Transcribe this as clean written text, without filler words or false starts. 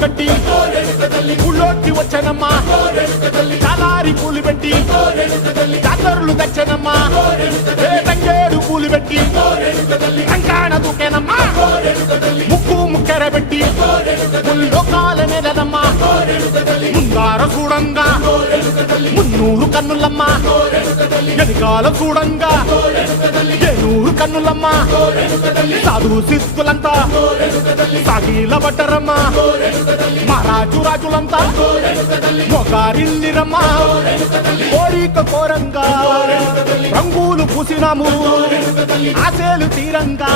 కట్టి ఊళ్ళోకి వచ్చనమ్మా చాలారి పూలు పెట్టి జాతరులు తెచ్చనమ్మా తంగేడు పూలు పెట్టి కంకాణ దూకేనమ్మా ముక్కు ముక్కెర పెట్టి ముల్లోకాల నెలనమ్మా ముందార చూడంగా మున్నూరు కన్నులమ్మా వెనకాల చూడంగా ఏనూరు కన్నులమ్మా సాధువు సిద్ధులంతా సాగిల బట్టరమ్మా మహారాజు రాజులంతా మొగారిల్లిరమ్మా కోరిక కోరంగా రంగులు పూసినాము ఆశలు తీరంగా